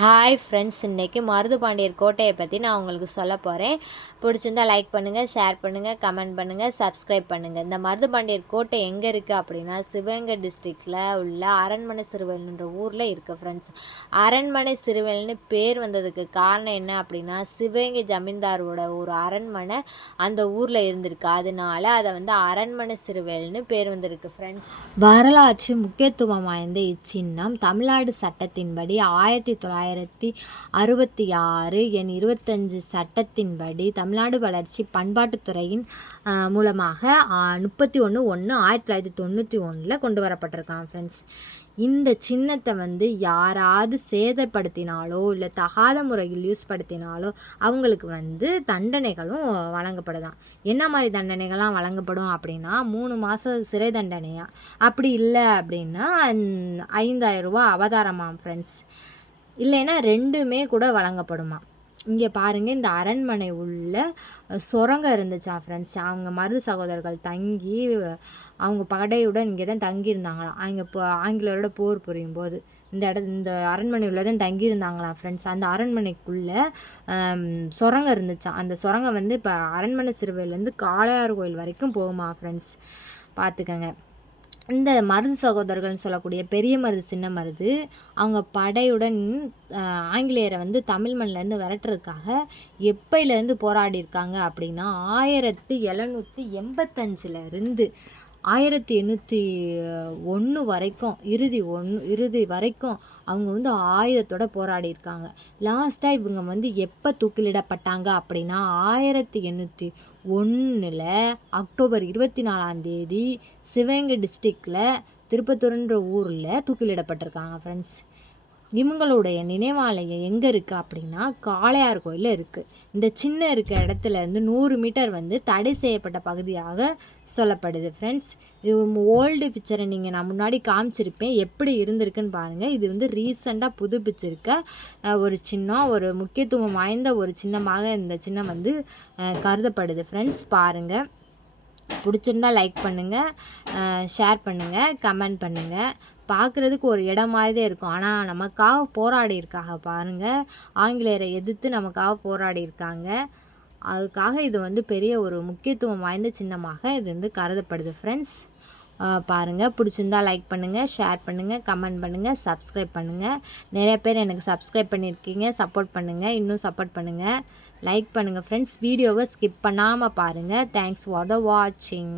Hi friends இன்றைக்கி மருதுபாண்டியர் கோட்டையை பற்றி நான் உங்களுக்கு சொல்ல போகிறேன் பிடிச்சிருந்தா லைக் பண்ணுங்கள் ஷேர் பண்ணுங்கள் கமெண்ட் பண்ணுங்கள் சப்ஸ்கிரைப் பண்ணுங்கள் இந்த மருதுபாண்டியர் கோட்டை எங்கே இருக்குது அப்படின்னா சிவகங்கை டிஸ்ட்ரிக்டில் உள்ள அரண்மனை சிறுவல்ன்ற ஊரில் இருக்குது ஃப்ரெண்ட்ஸ் அரண்மனை சிறுவல்னு பேர் வந்ததுக்கு காரணம் என்ன அப்படின்னா சிவகங்கை ஜமீன்தாரோட ஒரு அரண்மனை அந்த ஊரில் இருந்திருக்கு. அதனால அதை வந்து அரண்மனை சிறுவல்னு பேர் வந்திருக்கு ஃப்ரெண்ட்ஸ் வரலாற்று முக்கியத்துவம் வாய்ந்த இச்சின்னம் தமிழ்நாடு சட்டத்தின்படி ஆயிரத்தி தொள்ளாயிரத்தி அறுபத்தி ஆறு எண் இருபத்தஞ்சு சட்டத்தின்படி தமிழ்நாடு வளர்ச்சி பண்பாட்டுத்துறையின் மூலமாக முப்பத்தி ஒன்று ஒன்று ஆயிரத்தி தொள்ளாயிரத்தி தொண்ணூற்றி ஒன்றில் கொண்டு வரப்பட்டிருக்கான் ஃப்ரெண்ட்ஸ் இந்த சின்னத்தை வந்து யாராவது சேதப்படுத்தினாலோ இல்லை தகாத முறையில் யூஸ் படுத்தினாலோ அவங்களுக்கு வந்து தண்டனைகளும் வழங்கப்படுதான். என்ன மாதிரி தண்டனைகள்லாம் வழங்கப்படும் அப்படின்னா மூணு மாதம் சிறை தண்டனையாக அப்படி இல்லை அப்படின்னா ஐந்தாயிரம் ரூபா அவதாரமாம் ஃப்ரெண்ட்ஸ் இல்லைன்னா ரெண்டுமே கூட வழங்கப்படுமா? இங்கே பாருங்கள் இந்த அரண்மனை உள்ள சுரங்கம் இருந்துச்சாம் ஃப்ரெண்ட்ஸ் அவங்க மருது சகோதரர்கள் தங்கி அவங்க படையுடன் இங்கே தான் தங்கியிருந்தாங்களாம். அங்கே இப்போ ஆங்கிலேயரோட போர் புரியும் போது. இந்த இட இந்த அரண்மனை உள்ள தான் தங்கியிருந்தாங்களாம் ஃப்ரெண்ட்ஸ் அந்த அரண்மனைக்குள்ளே சுரங்கம் இருந்துச்சான் அந்த சுரங்கம் வந்து இப்போ அரண்மனை சிறுவையிலேருந்து காளையார் கோயில் வரைக்கும் போகுமா ஃப்ரெண்ட்ஸ் பார்த்துக்கங்க இந்த மருது சகோதரர்கள்னு சொல்லக்கூடிய பெரிய மருது சின்ன மருது அவங்க படையுடன் ஆங்கிலேயரை வந்து தமிழ் மண்ணிலேருந்து விரட்டுறதுக்காக எப்பையிலேருந்து போராடி இருக்காங்க அப்படின்னா ஆயிரத்தி எழுநூற்றி எண்பத்தஞ்சிலேருந்து ஆயிரத்தி எண்ணூற்றி ஒன்று வரைக்கும் இறுதி ஒன்று இறுதி வரைக்கும் அவங்க வந்து ஆயுதத்தோட போராடி இருக்காங்க லாஸ்ட்டாக இவங்க வந்து எப்போ தூக்கிலிடப்பட்டாங்க அப்படின்னா ஆயிரத்தி எண்ணூற்றி ஒன்றில் அக்டோபர் இருபத்தி நாலாம் தேதி சிவகங்கை டிஸ்ட்ரிக்டில் திருப்பத்தூர்ன்ற ஊரில் தூக்கிலிடப்பட்டிருக்காங்க ஃப்ரெண்ட்ஸ் இவங்களுடைய நினைவாலயம் எங்கே இருக்குது அப்படின்னா காளையார் கோயிலில் இருக்குது இந்த சின்ன இருக்க இடத்துல இருந்து நூறு மீட்டர் வந்து தடை செய்யப்பட்ட பகுதியாக சொல்லப்படுது ஃப்ரெண்ட்ஸ் இது ஓல்டு பிக்சரை நீங்கள் நான் முன்னாடி காமிச்சிருப்பேன். எப்படி இருந்திருக்குன்னு பாருங்கள் இது வந்து ரீசெண்டாக புதுப்பிச்சிருக்க அஹ், ஒரு சின்னம் ஒரு முக்கியத்துவம் வாய்ந்த ஒரு சின்னமாக இந்த சின்னம் வந்து கருதப்படுது ஃப்ரெண்ட்ஸ் பாருங்கள் பிடிச்சிருந்தா லைக் பண்ணுங்கள் ஷேர் பண்ணுங்கள் கமெண்ட் பண்ணுங்கள் பார்க்குறதுக்கு ஒரு இடம் மாதிரி தான் இருக்கும். ஆனால் நமக்காக போராடி இருக்காங்க பாருங்கள் ஆங்கிலேயரை எதிர்த்து நமக்காக போராடி இருக்காங்க. அதுக்காக இது வந்து பெரிய ஒரு முக்கியத்துவம் வாய்ந்த சின்னமாக இது வந்து கருதப்படுது ஃப்ரெண்ட்ஸ் பாருங்கள் பிடிச்சிருந்தா லைக் பண்ணுங்கள் ஷேர் பண்ணுங்கள் கமெண்ட் பண்ணுங்கள் சப்ஸ்கிரைப் பண்ணுங்கள் நிறைய பேர் எனக்கு சப்ஸ்கிரைப் பண்ணியிருக்கீங்க சப்போர்ட் பண்ணுங்கள் இன்னும் சப்போர்ட் பண்ணுங்கள் லைக் பண்ணுங்கள் ஃப்ரெண்ட்ஸ் வீடியோவை ஸ்கிப் பண்ணாமல் பாருங்கள் தேங்க்ஸ் ஃபார் த வாட்சிங்